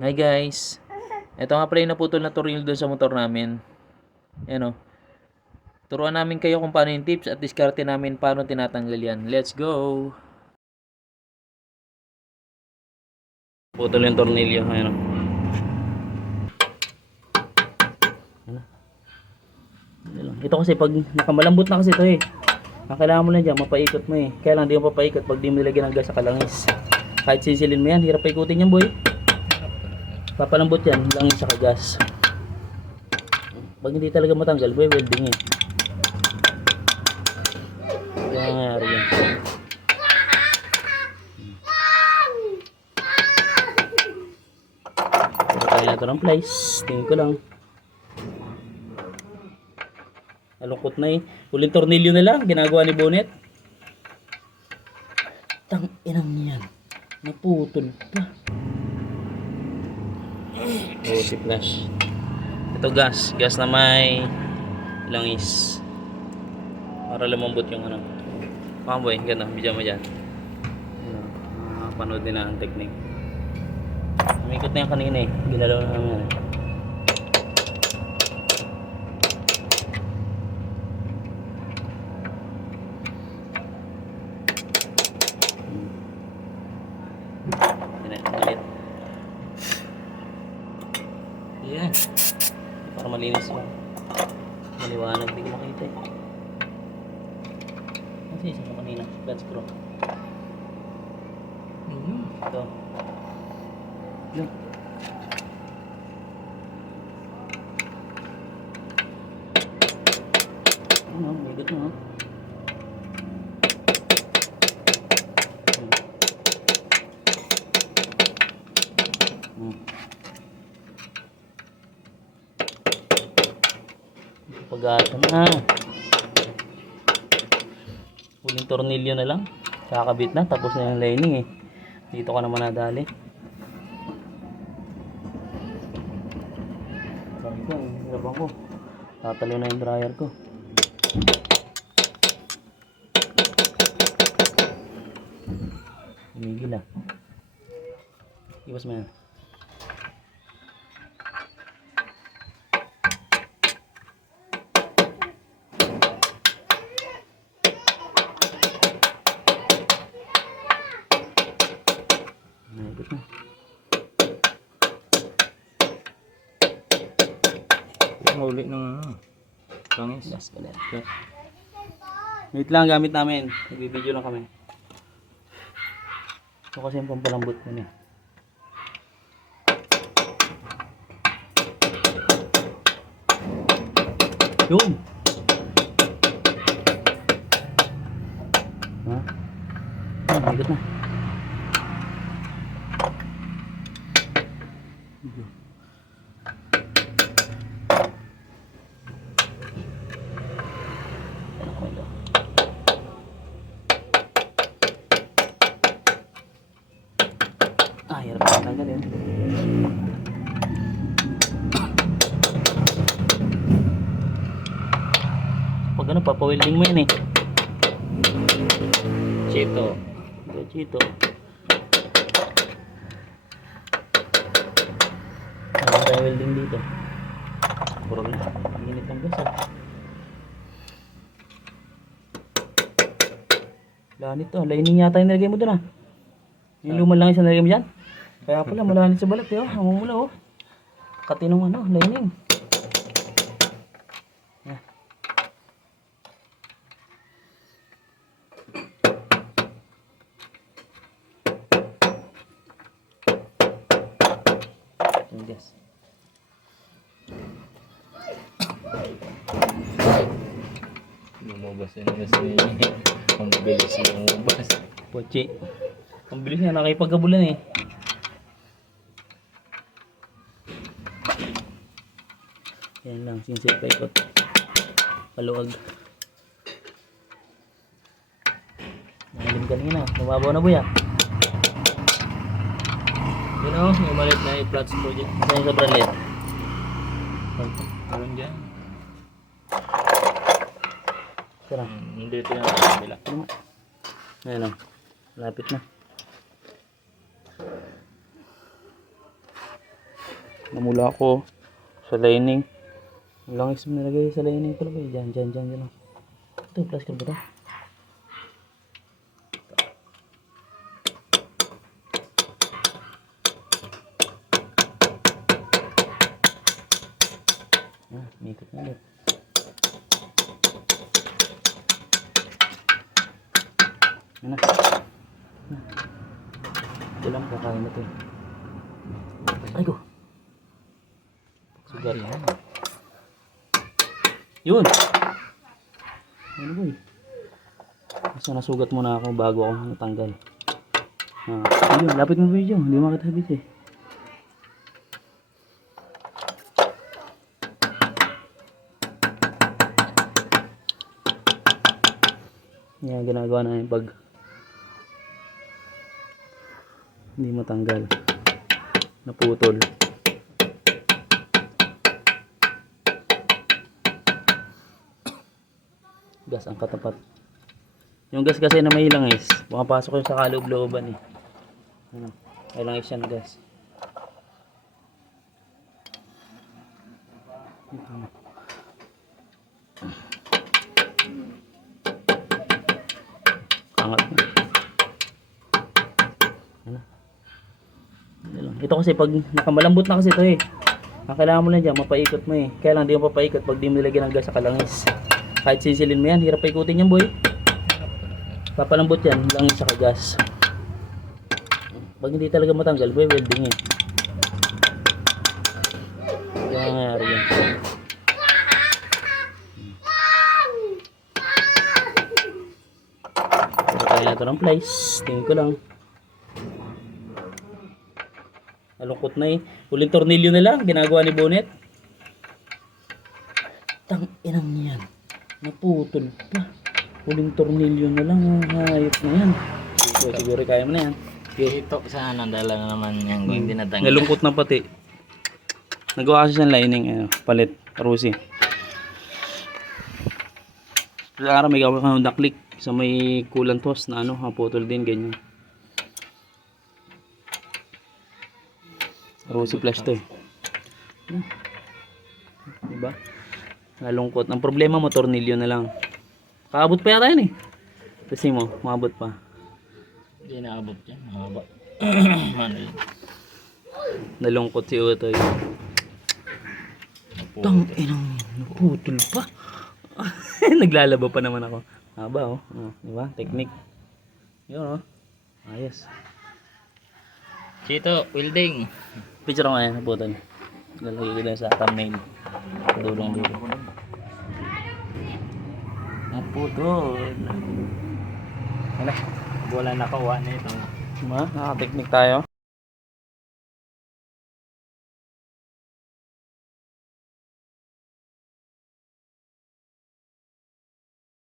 Hi guys. Ito nga pala yung naputol na tornilyo doon sa motor namin. Ayan o. Turuan namin kayo kung paano yung tips at diskarte namin paano tinatanggal yan. Let's go! Putol yung tornilyo. Ayan o. Ito kasi pag nakamalambot na kasi ito eh. Ang kailangan mo na dyan, mapaikot mo eh. Kaya lang di mo papaikot pag di mo nilagyan ng gas sa kalangis. Kahit sisilin mo yan, hirap paikutin yan boy. Papalambot yan, langis sa gas. Pag hindi talaga matanggal, boy, welding eh. Kaya nangyayari yan. Kaya na ito ng plies. Tingin ko lang. Malungkot na eh. Huling tornilyo na lang, ginagawa ni Bonnet. Tang inang yan. Naputol pa. Oh, si flash. Ito gas. Gas na may langis. Para lumambot yung ano. Boy, ganda. Bidyan mo dyan. Panood din na ang technique. Umikot na yan kanina eh. Ginalaw na naman. Ulit. Ayan. Para malinis lang. Maliwanag. Hindi ko makita eh. Kasi isa ko kanina. Flat screw. Ito. Yan. Ano, may got na ha. Pag-asa na. Huling tornilyo na lang. Kakabit na. Tapos na yung lining eh. Dito ka naman nadali. Sabi ko, hirapang ko. Tatalo na yung dryer ko. Umigil ah. Iwas mo yan. Uli ng langis. Gas ka na. Wait lang, gamit namin. Nagbibideo lang kami. Ito kasi yung pampalambot ko niya. Yun! Ha? Ikot na. Hirap na tanggalin. Pag ano, papawelding mo yan eh. Chito. Chito. Ano tayo welding dito? Puro na. Init ng gas ah. Wala nito. Lining yata yung nilagay mo doon ah. Yung luman lang yung nilagay mo dyan. Kaya pala malanit sa balat eh, oh. Mamumula oh. Katinong ano, lining. Yeah. Yes. Lumabas yun kasi ang bilis lumabas. Pochi. Ang bilis niya, nakipagkabulan eh. Yan lang, sinsit pa ikot. Paluwag. Nahalim kanina, mababaw na buya. Yun o, yung malit na i-flat screw dyan. Saan yung sobrang lit? Anong dyan? Sarang. Dito yan sa kabila. Ayan o, lapit na. Namula ako sa lining. Langis mo nilagay sa lining pala ba? Diyan lang. Ito, plastic ba ito? Mikot na ulit. Yan na. Ito lang, kakain na ito. Ay ko. Sugar yan. Yun. Ano boy? Basta nasugat muna ako bago ako natanggal. Ayun, lapit mo video. Hindi mo makita sa video eh. Yan ginagawa namin pag hindi matanggal, naputol. Gas ang katapat. Yung gas kasi na may langis, pumapasok yung sa kaloob-looban eh. May langis yan na gas. Angat na. Ito kasi pag nakamalambot na kasi ito eh. Ang kailangan mo lang dyan, mapaikot mo eh. Kaya lang di mo papaikot pag di mo nilagyan ng gas sa kalangis. Kahit sisilin mo yan, hirap paikutin yan boy. Papalambot yan, langis sa gas. Pag hindi talaga matanggal, boy, welding eh. Kaya nangyayari yan. Kaya na ito ng plies. Tingin ko lang. Malungkot na eh. Huling tornilyo na lang. Ginagawa ni Bonnet. Tang inang yan. Naputol pa. Huling tornilyo na lang. Hayop na yan. Siguro kaya mo na yan. Ito sana dala na naman yung hindi natanggal. Nalungkot na pati. Nagawa kasi siyang lining. Palit. Rusi. Kaya may gawin ka ng daklik. Sa may coolant hose na putol din. Ganyan. Rosy flash to eh. Diba? Nalungkot. Ang problema mo, tornilyo na lang. Kaabot pa yata yun eh. Kasi mo, maabot pa. Hindi naabot yan. Mahaba. Ano yun? Nalungkot si Utoy. Tang inang naputol pa. Naglalaba pa naman ako. Haba oh. Diba? Technique. Yun oh. Ayos. Chito, welding. Picture ko ngayon, naputol. Lalagay ko lang sa thumbnail. Dulong dito. Naputol. Wala nakawa na ito. Diba? Naka-technique tayo.